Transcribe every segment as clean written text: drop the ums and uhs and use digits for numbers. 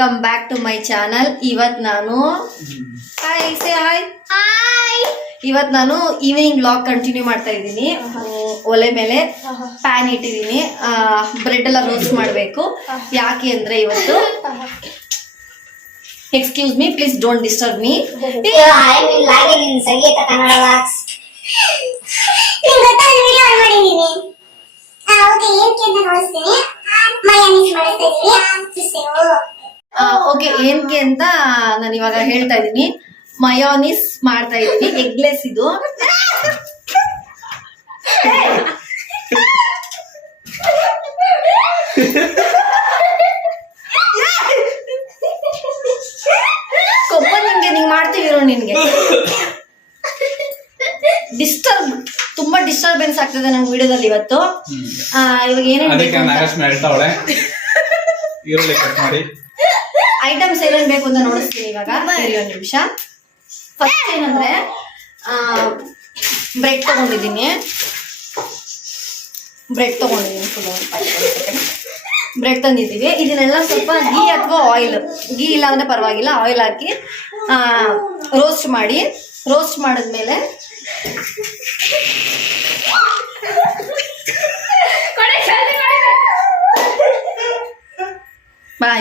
Welcome back to my channel. ಇವತ್ತು ನಾನು ಇವತ್ತು ನಾನು ಈವ್ನಿಂಗ್ ಬ್ಲಾಗ್ ಕಂಟಿನ್ಯೂ ಮಾಡ್ತಾ ಇದ್ದೀನಿ. ಒಲೆ ಮೇಲೆ ಪ್ಯಾನ್ ಇಟ್ಟಿದ್ದೀನಿ. ಬ್ರೆಡ್ ಎಲ್ಲ ರೋಸ್ಟ್ ಮಾಡಬೇಕು. ಯಾಕೆ ಅಂದ್ರೆ ಇವತ್ತು excuse me, please don't disturb me. Okay, ಏನಕ್ಕೆ ಅಂತ ನಾನು ಇವಾಗ ಹೇಳ್ತಾ ಇದ್ದೀನಿ. ಮಯೋನೀಸ್ ಮಾಡ್ತಾ ಇದ್ದೀನಿ. ಎಗ್ಲೆಸ್ ಇದು. ಕೊಬ್ಬ ನಿನ್ಗೆ ನೀಂಗ್ ಮಾಡ್ತೀವಿರೋ ನಿನ್ಗೆ ತುಂಬಾ ಡಿಸ್ಟರ್ಬೆನ್ಸ್ ಆಗ್ತದೆ ನನ್ ವಿಡಿಯೋದಲ್ಲಿ ಇವತ್ತು. ಇವಾಗ ಏನೇನು ಐಟಮ್ಸ್ ಏನೇನ್ ಬೇಕು ಅಂತ ನೋಡಿಸ್ತೀನಿ ಇವಾಗ. ಒಂದು ನಿಮಿಷ. ಫಸ್ಟ್ ಏನಂದ್ರೆ ಬ್ರೆಡ್ ತಗೊಂಡಿದ್ದೀನಿ. ಬ್ರೆಡ್ ತಂದಿದ್ದೀವಿ. ಇದನ್ನೆಲ್ಲ ಸ್ವಲ್ಪ ಗೀ ಅಥವಾ ಆಯಿಲ್, ಗೀ ಇಲ್ಲ ಅಂದ್ರೆ ಪರವಾಗಿಲ್ಲ, ಆಯಿಲ್ ಹಾಕಿ ರೋಸ್ಟ್ ಮಾಡಿ. ರೋಸ್ಟ್ ಮಾಡಿದ್ಮೇಲೆ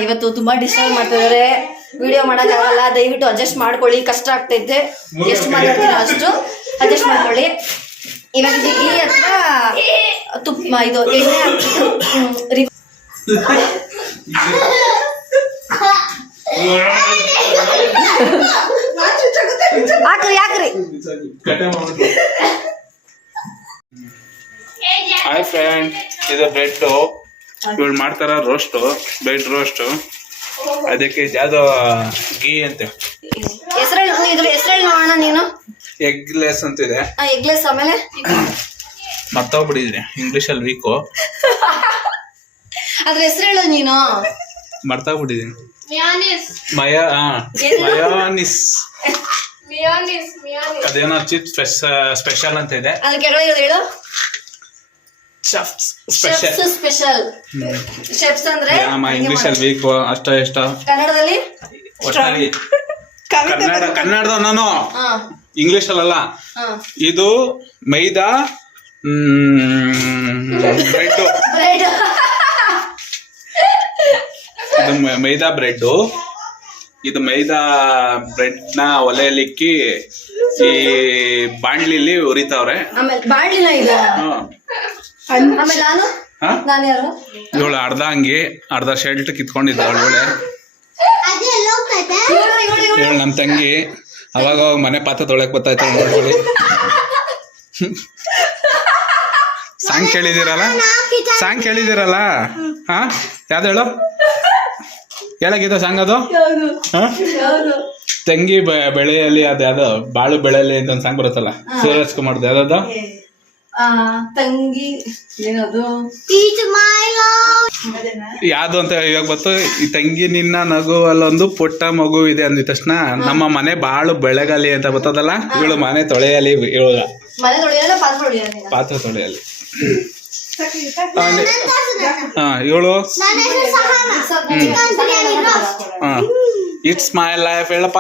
ಇವತ್ತು ತುಂಬಾ ಡಿಸ್ಟರ್ಬ್ ಮಾಡ್ತಿದ್ದಾರೆ. ವಿಡಿಯೋ ಮಾಡೋಕ್ಕಾಗಲ್ಲ, ದಯವಿಟ್ಟು ಅಡ್ಜಸ್ಟ್ ಮಾಡ್ಕೊಳ್ಳಿ. ಕಷ್ಟ ಆಗ್ತೈತೆ, ಎಷ್ಟು ಮಾತಾಡ್ತೀನೋ ಅಷ್ಟು ಅಡ್ಜಸ್ಟ್ ಮಾಡ್ಕೊಳ್ಳಿ. ಇವಾಗ ಗೀ ಅಥವಾ ತುಪ್ಪ, ಇದು ಎಣ್ಣೆ ಹಾಕ್ರಿ ಯಾಕ್ರಿ. ಹಾಯ್ ಫ್ರೆಂಡ್, ಇದು ಬ್ರೆಡ್ ಇವಳು ಮಾಡ್ತಾರ ರೋಸ್ಟ್, ಬ್ರೆಡ್ ರೋಸ್ಟ್. ಅದಕ್ಕೆ ಯಾವ್ದೋ ಗೀ ಅಂತೆ ಹೆಸರು ನೋಡೋಣ. ನೀನು ಎಗ್ಲೆಸ್ ಅಂತಿದೆ. ಎಗ್ಲೆಸ್. ಆಮೇಲೆ ಮರ್ತೋಗ್ಬಿಟ್ಟಿದ್ರಿ, ಇಂಗ್ಲಿಷ್ ಅಲ್ಲಿ ವೀಕು. ಅದ್ರ ಹೆಸರು ಹೇಳು ನೀನು. ಮರ್ತೋಗ್ಬಿಟ್ಟಿದೀನಿ. ಮಯೋನಿಸ್. ಅದೇನೋ ಚಿಪ್ ಸ್ಪೆಷಲ್ ಅಂತ ಇದೆ. ಅದ್ರ ಕೆಳಗೆ ಹೇಳು. ಸ್ಪೆಷಲ್. ಶೆಫ್ಸ್ ಅಂದ್ರೆ ಇಂಗ್ಲಿಷ್ ಅಲ್ಲಿ ವೀಕು. ಅಷ್ಟ ಎಷ್ಟ ಕನ್ನಡದಲ್ಲಿ ಕನ್ನಡದ ನಾನು ಇಂಗ್ಲಿಷ್ ಅಲ್ಲ. ಇದು ಮೈದಾ ಬ್ರೆಡ್. ಇದು ಮೈದಾ ಬ್ರೆಡ್. ಇದು ಮೈದಾ ಬ್ರೆಡ್ ನ ಒಲೆಯಲ್ಲಿ ಇಕ್ಕಿ ಈ ಬಾಣ್ಲಿಲಿ ಉರಿತಾವ್ರೆ. ಇವಳು ಅರ್ಧ ಅಂಗಿ ಅರ್ಧ ಶರ್ಟ್ ಕಿತ್ಕೊಂಡಿದ್ದ. ಇವಳು ನಮ್ ತಂಗಿ ಅವಾಗ ಮನೆ ಪಾತ್ರ ತೊಳಕ್ ಬರ್ತಾಯ್ತ ನೋಡ್ಕೊಳ್ಳಿ. ಸಾಂಗ್ ಕೇಳಿದಿರಲ್ಲ ಹಾ, ಯಾವ್ದು ಹೇಳು, ಹೇಳಾಗಿದ್ದ ಸಾಂಗ್ ಅದು. ತಂಗಿ ಬೆಳೆಯಲ್ಲಿ ಅದ ಯಾವ್ದು ಬಾಳು ಬೆಳೆಯಲ್ಲಿ ಅಂತ ಒಂದು ಸಾಂಗ್ ಬರುತ್ತಲ್ಲ, ಸೂರಜ್ ಕುಮಾರ್ದು. ಯಾವ್ದು ತಂಗಿ ಏನದು ಯಾವ್ದು ಅಂತ ಇವಾಗ ಬತ್ತು. ಈ ತಂಗಿ ನಿನ್ನ ನಗು ಅಲ್ಲೊಂದು ಪುಟ್ಟ ಮಗು ಇದೆ ಅಂದಿದ ತಕ್ಷಣ ನಮ್ಮ ಮನೆ ಬಾಳು ಬೆಳಗಲಿ ಅಂತ ಬರ್ತದಲ್ಲ. ಇವಳು ಮನೆ ತೊಳೆಯಲಿ, ಇವಾಗ ಪಾತ್ರ ತೊಳೆಯಲಿ. ಇವಳು ಇಟ್ಸ್ ಮೈ ಲೈಫ್ ಹೇಳಪ್ಪ.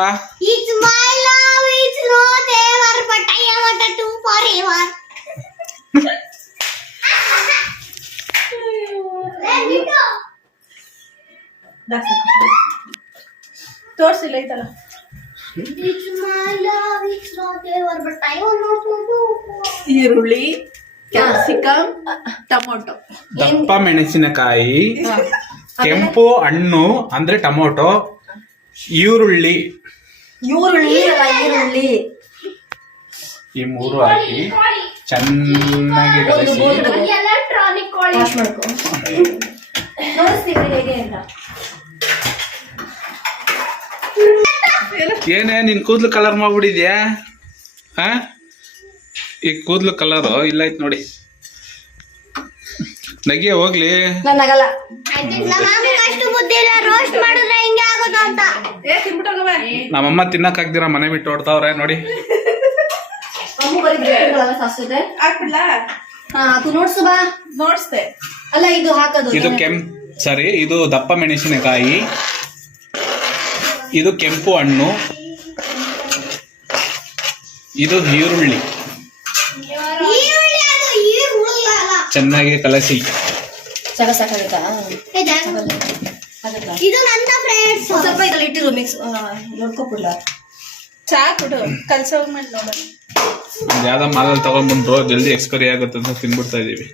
ತೋರ್ಸಿಲ್ಲ ಐತಲ್ಲ. ಈರುಳ್ಳಿ, ಕ್ಯಾಪ್ಸಿಕಮ್, ಟೊಮೊಟೊ, ದಪ್ಪ ಮೆಣಸಿನಕಾಯಿ, ಕೆಂಪು ಹಣ್ಣು ಅಂದ್ರೆ ಟೊಮೊಟೊ, ಈರುಳ್ಳಿ ಈ ಮೂರು ಹಾಕಿ ಚೆನ್ನಾಗಿ ಕಲಸಿ. ಏನೇ ನಿನ್ ಕೂದ್ಲು ಕಲರ್ ಮಾಡ್ಬಿಟ್ಟಿದ್ಯಾ? ಈ ಕೂದ್ಲು ಕಲರ್ ಇಲ್ಲ ಐತ್ ನೋಡಿ. ನಗಿಯ ಹೋಗ್ಲಿ. ನಮ್ಮಮ್ಮ ತಿನ್ನಕ್ ಆಗ್ದಿರ ಮನೆ ಬಿಟ್ಟು ಓಡ್ತಾವ್ರೆ ನೋಡಿ. ಅಲ್ಲ ಇದು ಹಾಕೋದು ಇದು ಕೆಂಪ್ ಸರಿ. ಇದು ದಪ್ಪ ಮೆಣಸಿನಕಾಯಿ, ಇದು ಕೆಂಪು ಹಣ್ಣು, ಇದು ಈರುಳ್ಳಿ ಚೆನ್ನಾಗಿ ಕಲಸಿ. ಸಾಕಾಗುತ್ತಾ? ಸ್ವಲ್ಪ ಇದ್ರಲ್ಲಿ ಇಟ್ಟಿರು, ಮಿಕ್ಸ್ ನೋಡ್ಕೊಬಿಡ್ಲ. ಸಾಕ್ಬಿಡು, ಕಲ್ಸೋಗ್ಮೇಲೆ ನೋಡೋಣ. ಯಾವ್ದೋ ಮಾಲಲ್ಲಿ ತಗೊಂಡ್ಬಂದ್ರು, ಜಲ್ದಿ ಎಕ್ಸ್ಪೈರಿ ಆಗುತ್ತೆ ಅಂತ ತಿನ್ಬಿಡ್ತಾ ಇದೀವಿ.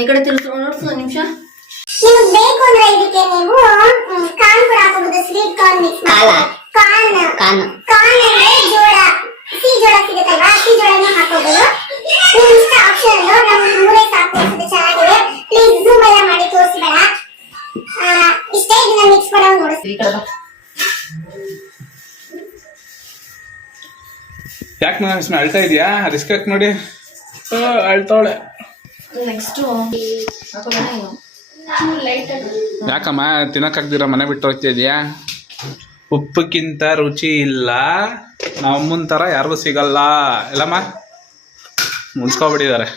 ಈ ಕಡೆ ತಿರ್ಸು, ನೋಡ್ಸು ಒಂದು ನಿಮಿಷ. ನಿಮಗೆ ಬೇಕು ಅಂದ್ರೆ ಇದಕ್ಕೆ ನೀವು ಕಾರ್ನ್ ಕೂಡ ಹಾಕಬಹುದು. ಸ್ವೀಟ್ ಕಾರ್ನ್ ಮಿಕ್ಸ್ ಮಾಡಿ. ಕಾರ್ನ್ ಅಂದ್ರೆ ಜೋಳ, ಜೋಳ ಸಿಗುತ್ತಲ್ವಾ, ಜೋಳನ ಹಾಕೋಬಹುದು. ನಿಮ್ ಇಷ್ಟ, ಆಪ್ಷನ್. ನಮ್ಗೆ ಮೂರೇ ಸಾಕು ಅನ್ಸುತ್ತೆ, ಚೆನ್ನಾಗಿದೆ. ಪ್ಲೀಸ್ ಝೂಮ್ ಎಲ್ಲ ಮಾಡಿ ತೋರಿಸಬೇಡ. ಇಷ್ಟೇ, ಇದನ್ನ ಮಿಕ್ಸ್ ಮಾಡೋದು ನೋಡಿಸ್ತೀವಿ. ಯಾಕೆ ನಾನು ಅಳ್ತಾ ಇದೆಯಾ? ರಿಸ್ಕ್ ಯಾಕೆ ನೋಡಿ ಅಳ್ತಾವಳೆ. ನೆಕ್ಸ್ಟ್ ಯಾಕಮ್ಮ ತಿನ್ನಕ್ಕಾಗ್ದಿರ ಮನೆ ಬಿಟ್ಟು ಹೋಗ್ತಿದ್ಯಾ? ಉಪ್ಪಕ್ಕಿಂತ ರುಚಿ ಇಲ್ಲ, ನಮ್ಮನ್ ಥರ ಯಾರಿಗೂ ಸಿಗಲ್ಲ. ಎಲ್ಲಮ್ಮ ಮುನ್ಸ್ಕೊಬಿಟ್ಟಿದ್ದಾರೆ.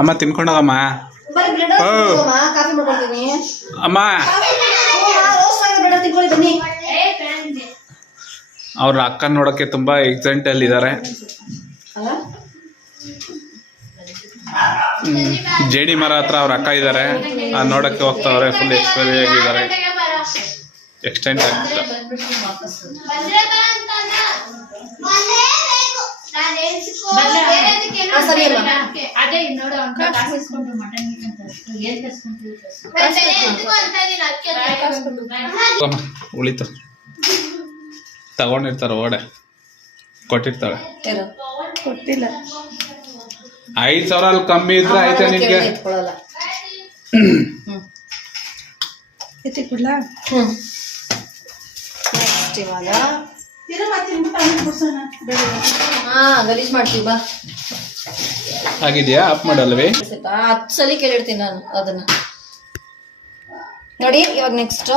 ಅಮ್ಮ ತಿನ್ಕೊಂಡೋಗಮ್ಮ. ಕಾಫಿ ಮಾಡ್ಕೊಳ್ತೀನಿ ಅಮ್ಮ. ಅವ್ರ ಅಕ್ಕ ನೋಡಕ್ಕೆ ತುಂಬಾ ಎಕ್ಸೈಟ್ ಅಲ್ಲಿ ಇದ್ದಾರೆ. ಜೇಡಿ ಮರ ಹತ್ರ ಅವ್ರ ಅಕ್ಕ ಇದ್ದಾರೆ, ನೋಡಕ್ಕೆ ಹೋಗ್ತಾವ್ರೆ. ಫುಲ್ ಎಕ್ಸ್ಪೈರಿ ಆಗಿದ್ದಾರೆ, ಎಕ್ಸ್ಟೆಂಟ್ ಆಗ್ತಾರೆ. ಉಳಿತು ತಗೊಂಡಿರ್ತಾರ, ಓಡೆ ಕೊಟ್ಟಿರ್ತಾಳೆ. ಕೊಟ್ಟಿಲ್ಲ. 5,000 ಅಲ್ಲಿ ಕಮ್ಮಿ ಇದ್ರೆ ಆಯ್ತಾ ನಿಮ್ಗೆ? ಎತ್ತಿ ಕೊಡ್ಲಾ? ಇವಾಗ ಗಲೀಜ್ ಮಾಡ್ತೀವಿ ಬಾ. ಆಗಿದ್ಯಾ? ಆಫ್ ಮಾಡಲ್ವೇ? 10 ಸಲ ಕೇಳಿರ್ತೀನಿ ನಾನು ಅದನ್ನ. ನೋಡಿ ಇವಾಗ ನೆಕ್ಸ್ಟ್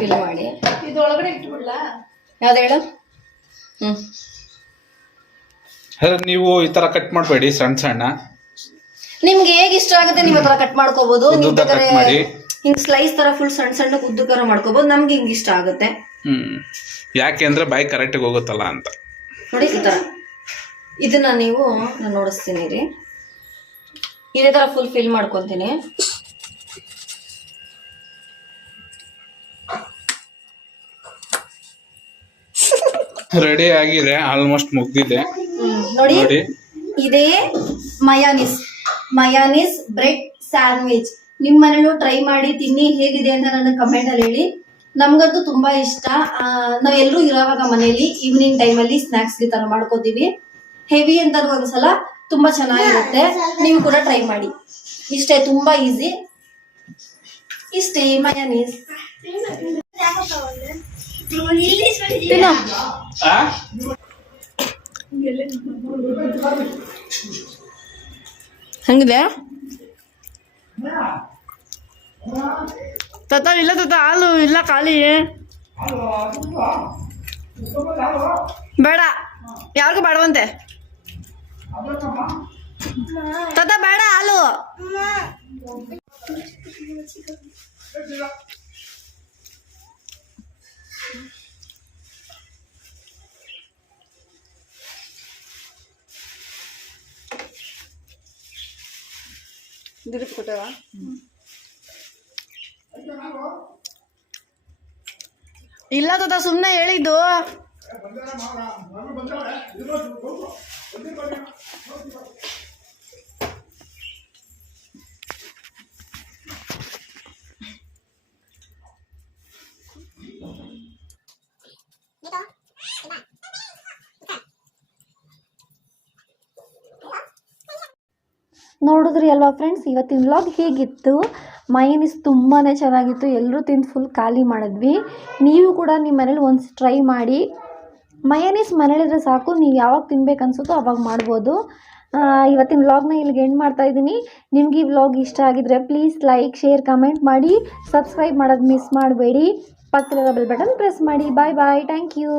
ಫಿಲ್ ಮಾಡಿ ಇದು ಒಳಗಡೆ ಇಟ್ಬಿಡ್ಲಾ? ಯಾವ್ದು ಹೇಳು? ನೀವು ಈ ತರ ಕಟ್ ಮಾಡಬೇಡಿ, ಸಣ್ಣ ಸಣ್ಣ. ನಿಮ್ಗೆ ಹೇಗೆ ಇಷ್ಟ ಆಗುತ್ತೆ ನೀವು ತರ ಕಟ್ ಮಾಡ್ಕೋಬಹುದು. ಮಾಡಿ ಹಿಂಗ್ ಸ್ಲೈಸ್ ತರ ಫುಲ್ ಸಣ್ಣ ಸಣ್ಣ ಉದ್ದಕರ ಮಾಡ್ಕೋಬಹುದು. ನಮ್ಗೆ ಹಿಂಗ್ ಇಷ್ಟ ಆಗುತ್ತೆ. ಯಾಕೆ ಅಂದ್ರೆ ಬಾಯಿ ಕರೆಕ್ಟಾಗಿ ಹೋಗುತ್ತಲ್ಲ ಅಂತ. ನೋಡಿ ಈ ತರ ಇದನ್ನ ನೀವು ನಾನು ನೋಡಿಸ್ತೀನಿ ರೀ. ಇದೇ ತರ ಫುಲ್ ಫಿಲ್ ಮಾಡ್ಕೊಂತೀನಿ. ರೆಡಿ ಆಗಿದೆ, ಆಲ್ಮೋಸ್ಟ್ ಮುಗ್ದಿದೆ. ನೋಡಿ ಇದೇ ಮಯಾನೀಸ್ ಬ್ರೆಡ್ ಸ್ಯಾಂಡ್ವಿಚ್. ನಿಮ್ಮ ಮನೇಲೂ ಟ್ರೈ ಮಾಡಿ ತಿನ್ನಿ, ಹೇಗಿದೆ ಅಂತ ನನಗೆ ಕಮೆಂಟ್ ಅಲ್ಲಿ ಹೇಳಿ. ನಮ್ಗಂತೂ ತುಂಬಾ ಇಷ್ಟ. ನಾವೆಲ್ಲರೂ ಇರೋವಾಗ ಮನೇಲಿ ಈವ್ನಿಂಗ್ ಟೈಮಲ್ಲಿ ಸ್ನಾಕ್ಸ್ ಈ ತರ ಮಾಡ್ಕೋತೀವಿ. ಹೆವಿ ಅಂತ ಒಂದ್ಸಲ ತುಂಬಾ ಚೆನ್ನಾಗಿರುತ್ತೆ. ನೀವು ಕೂಡ ಟ್ರೈ ಮಾಡಿ. ಇಷ್ಟೇ, ತುಂಬಾ ಈಸಿ. ಇಷ್ಟೇ ಮಯಾನೀಸ್. ಹಂಗಿದೆ ತತ್ತ ಇಲ್ಲ, ತತ್ತ ಹಾಲು ಇಲ್ಲ, ಖಾಲಿ ಬೇಡ, ಯಾರಿಗೂ ಬೇಡವಂತೆ ತತ್ತ, ಬೇಡ ಹಾಲು. ಕೊಟ್ಟವ ಇಲ್ಲ ತತ, ಸುಮ್ಮನೆ ಹೇಳಿದ್ದು. ನೋಡಿದ್ರಿ ಅಲ್ವಾ ಫ್ರೆಂಡ್ಸ್, ಇವತ್ತಿನ ವ್ಲಾಗ್ ಹೀಗಿತ್ತು. ಮಯೋನೀಸ್ ತುಂಬಾ ಚೆನ್ನಾಗಿತ್ತು. ಎಲ್ಲರೂ ತಿಂದು ಫುಲ್ ಖಾಲಿ ಮಾಡಿದ್ವಿ. ನೀವು ಕೂಡ ನಿಮ್ಮ ಮನೇಲಿ ಒಂದು ಟ್ರೈ ಮಾಡಿ. ಮಯೋನೀಸ್ ಮನೇಲಿದ್ರೆ ಸಾಕು, ನೀವು ಯಾವಾಗ ತಿನ್ಬೇಕು ಅನ್ಸುತ್ತೋ ಅವಾಗ ಮಾಡ್ಬೋದು. ಇವತ್ತಿನ ವ್ಲಾಗ್ನ ಇಲ್ಲಿಗೆ ಎಂಡ್ ಮಾಡ್ತಾ ಇದ್ದೀನಿ. ನಿಮ್ಗೆ ಈ ವ್ಲಾಗ್ ಇಷ್ಟ ಆಗಿದ್ರೆ ಪ್ಲೀಸ್ ಲೈಕ್, ಶೇರ್, ಕಮೆಂಟ್ ಮಾಡಿ. ಸಬ್ಸ್ಕ್ರೈಬ್ ಮಾಡೋದು ಮಿಸ್ ಮಾಡಬೇಡಿ. ಪಕ್ಕದಲ್ಲಿರೋ ಬೆಲ್ ಬಟನ್ ಪ್ರೆಸ್ ಮಾಡಿ. Bye bye. Thank you.